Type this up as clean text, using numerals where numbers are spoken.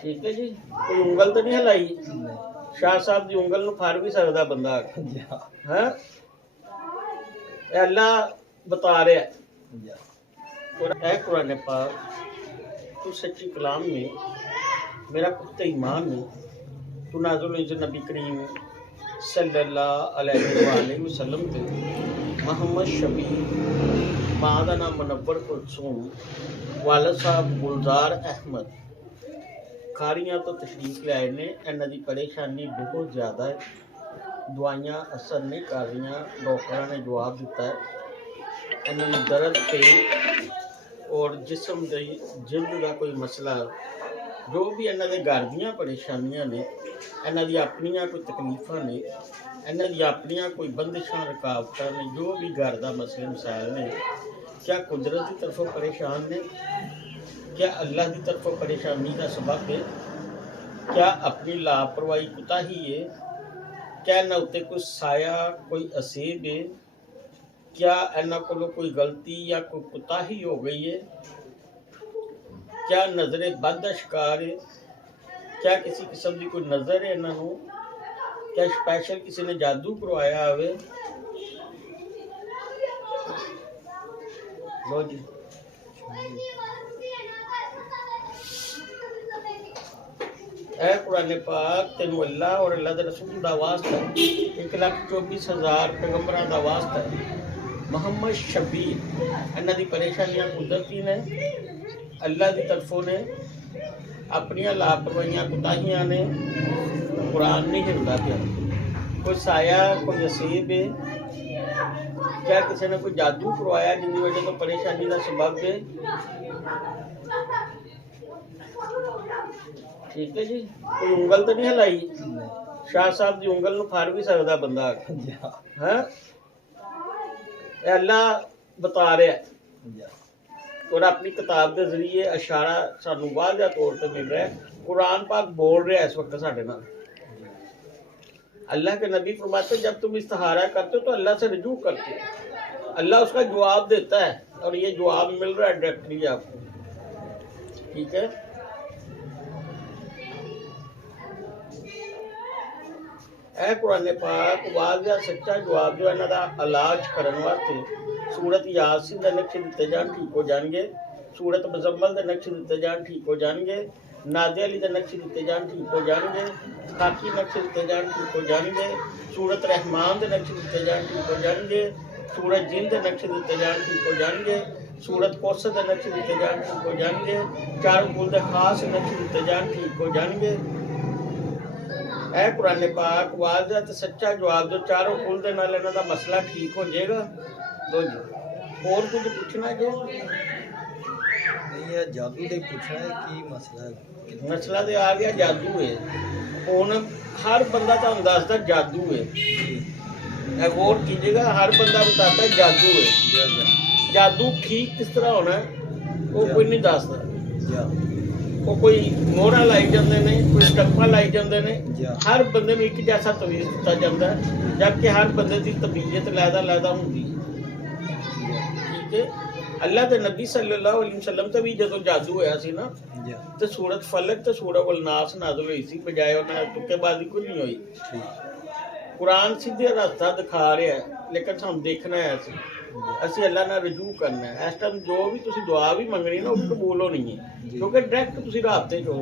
ठीक है जी, कोई उंगल तो नहीं हिलाई। शाह साहब की उंगल नूं फड़ भी सकदा बंदा है। अल्लाह बता रहा है और ऐ कुरान पाक तू सच्ची कलाम में मेरा पुख्ता ईमान में तू नाज़िल हुई जो नबी करीम सल्लल्लाहु अलैहि वसल्लम ते मोहम्मद शबी मां दा नाम मुनव्वर कुलसूम वालद साहब गुलजार अहमद खारियां तो तशरीफ ले आए ने। इन्हां दी परेशानी बहुत ज़्यादा है, दवाइयां असर नहीं कर रही। डॉक्टर ने जवाब दिता है इन्हां नूं दर्द पेन और जिसम दी जिल्द का कोई मसला, जो भी इन्हां दे घर दीयां परेशानियां ने, इन्हां दी अपनियां कोई तकलीफां ने, इन्हां दी अपनियां कोई बंदिशां रुकावटां ने, जो भी घर दा मसले मसाइल ने, क्या कुदरत की तरफों परेशान ने, क्या अल्लाह की तरफों परेशानी का सबब है, क्या अपनी लापरवाही कुताही है, क्या इन्हां उत्ते कोई साया कोई असेब है, क्या इन्हां कोलों कोई गलती या कोई कुताही हो गई है, क्या नज़रे बद का शिकार है, क्या किसी किस्म की कोई नज़र है इन्हां नूं, क्या स्पैशल किसी ने जादू करवाया होवे। लो जी ऐ कुरान पाक तेनू अल्लाह और अल्लाह के रसूल का वास्ता है, 1,24,000 पैगंबरां का वास्ता है। मोहम्मद शबीर इन्हां दी परेशानियां कुदरती ने, अल्लाह की तरफों ने, अपनियां लापरवाहियां कुताहियां ने, कुरान नहीं हिलदा पिया, कोई साया कोई असीब है, क्या किसी ने कोई जादू करवाया जिंदी वजह तो परेशानी का सबब है। ठीक है जी, कोई उंगल तो नहीं हिलाई। शाह साहब की उंगल नूं फड़ भी सकदा बंदा है। अल्लाह बता रहा है और अपनी किताब के जरिए इशारा सानू वाज़ह तौर पर मिल रहा है। कुरान पाक बोल रहा है इस वक्त साढ़े नाल। अल्लाह के नबी फरमाते जब तुम इस्तिहारा करते हो तो अल्लाह से रजू करते हो, अल्लाह उसका जवाब देता है और ये जवाब मिल रहा है डायरेक्टली आपको। ठीक है, ऐ कुरान पाक वाज़ह सच्चा जवाब जो इन्हां दा इलाज करन वास्ते सूरत यासीन दे नक्शे दिते जान ठीक हो जाएंगे, सूरत मुज़म्मल दे नक्शे दिते जान ठीक हो जाएंगे, नाज़े अली दे नक्शे दिते जान ठीक हो जाएंगे, खाकी नक्शे दिते जान ठीक हो जाएंगे, सूरत रहमान दे नक्शे दिते जान ठीक हो जाएंगे, सूरत जिन दे नक्शे दिते जान ठीक हो जाएंगे, सूरत कौसर दे नक्शे दिते जान ठीक हो जाएंगे, चारों कुल दे खास नक्शे दिते जान ठीक हो जाएंगे। ऐ कुरान पाक वाज़ह ते सच्चा जवाब जो चारों कुल दे नाल इन्हां दा मसला ठीक हो जाएगा। दो जी और कुछ पूछना जो नहीं है जादू दे पूछना है कि मसला है। मसला तो आ गया जादू है। हुण हर बंदा तो दसदा जादू है, गौर कीजिएगा, हर बंदा बताता है जादू है। जादू ठीक किस तरह होना है वो कोई नहीं दसदा। वो कोई मोहरा लाई जाते हैं, कोई स्टंपा लाई जाते हैं, हर बंदे में एक जैसा तवीज़ दिता जाता है, जबकि हर बंदे की तबीयत लैदा होंगी। ठीक है, अल्लाह के नबी सल्लल्लाहु अलैहि वसल्लम ते भी जदों जादू होया सी ना तो सूरत फलक ते सूरत वल नास नाज़िल हुई सी, बजाय उन्हें तुक्केबाजी कोई नहीं हुई। कुरान सीधे रास्ता दिखा रहा है, लेकिन सानू देखना है असी अल्लाह नाल रजू करना है। इस टाइम जो भी तुसी दुआ भी मंगनी ना वो कबूल होनी है, क्योंकि डायरैक्ट तुसी राबते च हो।